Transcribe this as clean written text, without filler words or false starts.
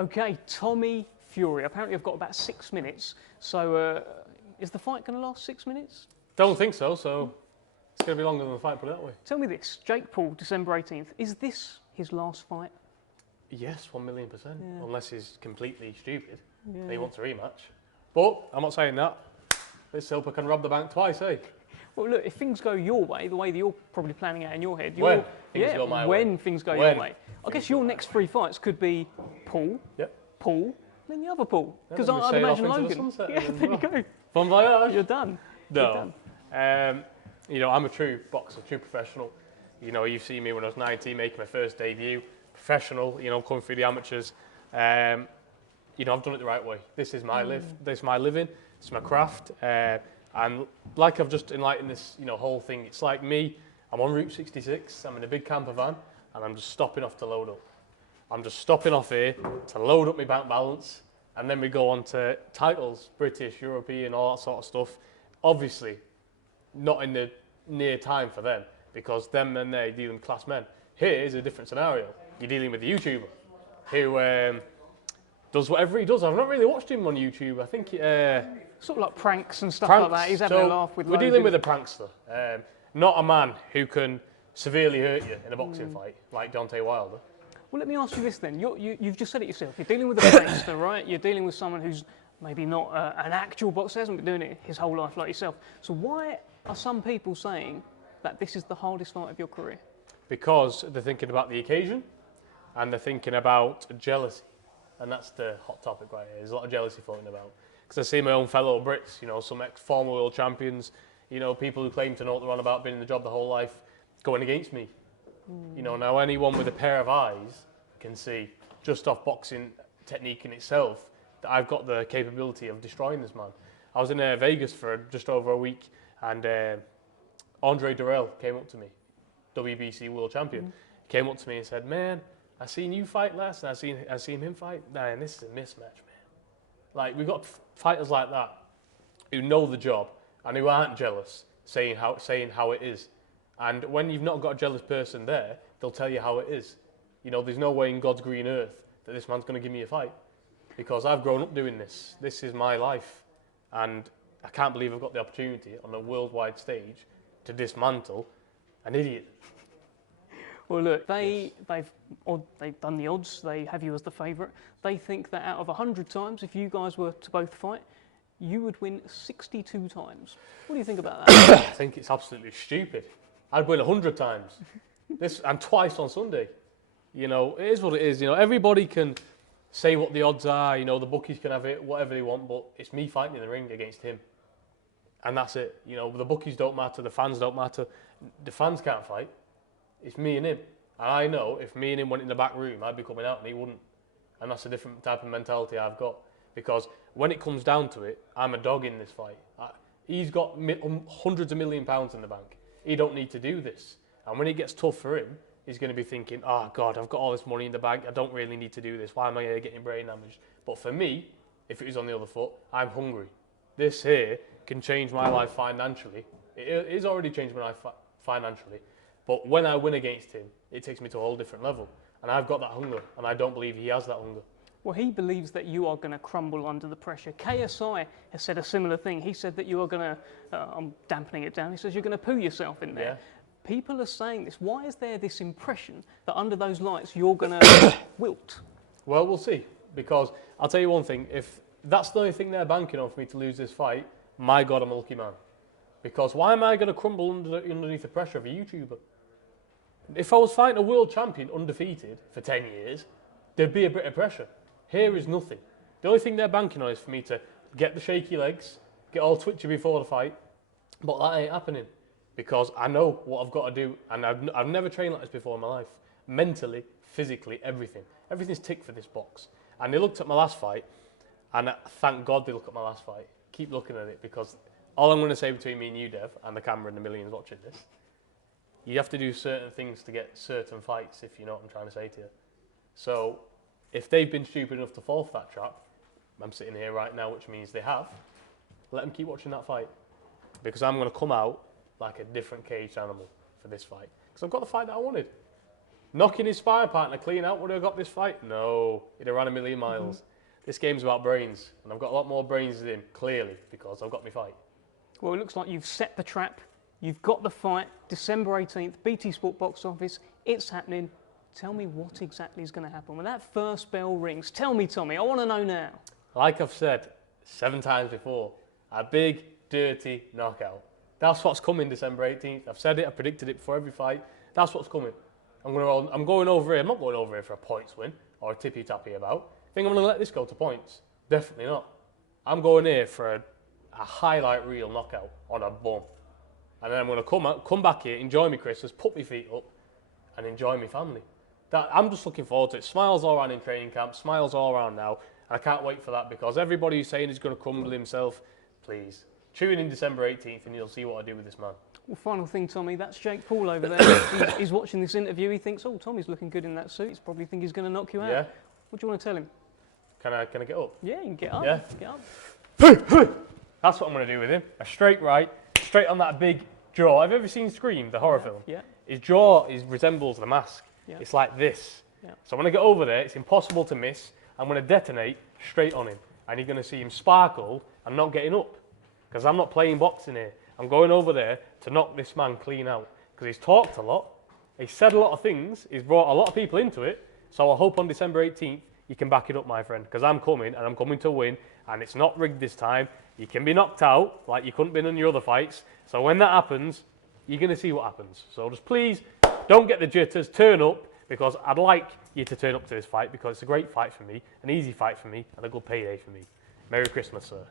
Okay, Tommy Fury. Apparently I've got about 6 minutes. So is the fight going to last 6 minutes? Don't think so, so it's going to be longer than the fight, put it that way. Tell me this, Jake Paul, December 18th. Is this his last fight? Yes, 1,000,000%. Yeah. Unless he's completely stupid Yeah. and he wants a rematch. But I'm not saying that. This Silver can rob the bank twice, eh? Well, look, if things go your way, the way that you're probably planning out in your head, When things go my way. when things go your way. I guess your next 3 fights could be Paul, Yep. Paul, then the other Paul. Because then we I'd sail off imagine into the Logan. sunset Yeah, and there you then, go. Bon voyage. You're done. You're No. done. You know, I'm a true boxer, true professional. You know, you've seen me when I was 19 making my first debut. Professional, you know, coming through the amateurs. You know, I've done it the right way. This is my this is my living. It's my craft. And like I've just enlightened this, you know, whole thing. It's like me. I'm on Route 66. I'm in a big camper van, and I'm just stopping off to load up. I'm just stopping off here to load up my bank balance, and then we go on to titles, British, European, all that sort of stuff. Obviously, not in the near time for them, because them and they're dealing with class men. Here is a different scenario. You're dealing with a YouTuber who does whatever he does. I've not really watched him on YouTube. I think Sort of like pranks and stuff like that. He's having a laugh with we're Logan. dealing with a prankster, not a man who can severely hurt you in a boxing fight like Deontay Wilder. Well, let me ask you this then. You've just said it yourself. You're dealing with a prankster, right? You're dealing with someone who's maybe not an actual boxer, hasn't been doing it his whole life like yourself. So why are some people saying that this is the hardest fight of your career? Because they're thinking about the occasion and they're thinking about jealousy. And that's the hot topic right here. There's a lot of jealousy floating about. Because I see my own fellow Brits, you know, some ex-former world champions, you know, people who claim to know what they're on about, been in the job their whole life, going against me. You know, now anyone with a pair of eyes can see, just off boxing technique in itself, that I've got the capability of destroying this man. I was in Vegas for just over a week, and Andre Durrell came up to me, WBC world champion, came up to me and said, "Man, I seen you fight last, and I seen him fight. Man, this is a mismatch, man." Like, we've got fighters like that who know the job and who aren't jealous, saying how it is. And when you've not got a jealous person there, they'll tell you how it is. You know, there's no way in God's green earth that this man's going to give me a fight, because I've grown up doing this. This is my life, and I can't believe I've got the opportunity on a worldwide stage to dismantle an idiot. Well, look, they've done the odds. They have you as the favourite. They think that out of 100 times, if you guys were to both fight, you would win 62 times. What do you think about that? I think it's absolutely stupid. I'd win 100 times. And twice on Sunday. You know, it is what it is. You know, everybody can say what the odds are. You know, the bookies can have it, whatever they want, but it's me fighting in the ring against him. And that's it. You know, the bookies don't matter, the fans don't matter. The fans can't fight. It's me and him. And I know if me and him went in the back room, I'd be coming out and he wouldn't. And that's a different type of mentality I've got. Because when it comes down to it, I'm a dog in this fight. He's got hundreds of £1 million in the bank. He don't need to do this. And when it gets tough for him, he's going to be thinking, "Oh God, I've got all this money in the bank. I don't really need to do this. Why am I here getting brain damaged?" But for me, if it was on the other foot, I'm hungry. This here can change my life financially. It is already changed my life financially. But when I win against him, it takes me to a whole different level. And I've got that hunger, and I don't believe he has that hunger. Well, he believes that you are going to crumble under the pressure. KSI has said a similar thing. He said that you are going to, I'm dampening it down, he says you're going to poo yourself in there. Yeah. People are saying this. Why is there this impression that under those lights you're going to wilt? Well, we'll see. Because I'll tell you one thing, if that's the only thing they're banking on for me to lose this fight, my God, I'm a lucky man. Because why am I going to crumble underneath the pressure of a YouTuber? If I was fighting a world champion undefeated for 10 years, there'd be a bit of pressure. Here is nothing. The only thing they're banking on is for me to get the shaky legs, get all twitchy before the fight, but that ain't happening. Because I know what I've got to do, and I've never trained like this before in my life. Mentally, physically, everything. Everything's ticked for this box. And they looked at my last fight, and thank God they look at my last fight. Keep looking at it, because all I'm going to say between me and you, Dev, and the camera and the millions watching this, you have to do certain things to get certain fights, if you know what I'm trying to say to you. So, if they've been stupid enough to fall for that trap, I'm sitting here right now, which means they have, let them keep watching that fight. Because I'm going to come out like a different caged animal for this fight. Because I've got the fight that I wanted. Knocking his sparring partner clean out would have got this fight? No, he'd have ran a million miles. This game's about brains, and I've got a lot more brains than him, clearly, because I've got my fight. Well, it looks like you've set the trap. You've got the fight, December 18th, BT Sport box office. It's happening. Tell me what exactly is going to happen. When that first bell rings, tell me, Tommy, I want to know now. Like I've said 7 times before, a big, dirty knockout. That's what's coming December 18th. I've said it, I predicted it before every fight. That's what's coming. I'm going over here. I'm not going over here for a points win or a tippy-tappy about. Think I'm going to let this go to points? Definitely not. I'm going here for a highlight reel knockout on a bum. And then I'm going to come back here, enjoy my Christmas, put my feet up, and enjoy my family. I'm just looking forward to it. Smiles all around in training camp, smiles all around now. And I can't wait for that because everybody who's saying he's going to crumble himself, please, tune in December 18th and you'll see what I do with this man. Well, final thing, Tommy, that's Jake Paul over there. he's watching this interview. He thinks, oh, Tommy's looking good in that suit. He's probably think he's going to knock you out. Yeah. What do you want to tell him? Can I get up? Yeah, you can get up. Yeah. Get up. That's what I'm going to do with him. A straight right, straight on that big jaw. Have you ever seen Scream, the horror film? Yeah. His jaw resembles the mask. Yeah. It's like this. Yeah. So when I get over there, it's impossible to miss. I'm going to detonate straight on him. And you're going to see him sparkle and not getting up. Because I'm not playing boxing here. I'm going over there to knock this man clean out. Because he's talked a lot. He's said a lot of things. He's brought a lot of people into it. So I hope on December 18th, you can back it up, my friend. Because I'm coming, and I'm coming to win. And it's not rigged this time. You can be knocked out, like you couldn't be in your other fights. So when that happens, you're going to see what happens. So just please, don't get the jitters. Turn up. Because I'd like you to turn up to this fight. Because it's a great fight for me. An easy fight for me. And a good payday for me. Merry Christmas, sir.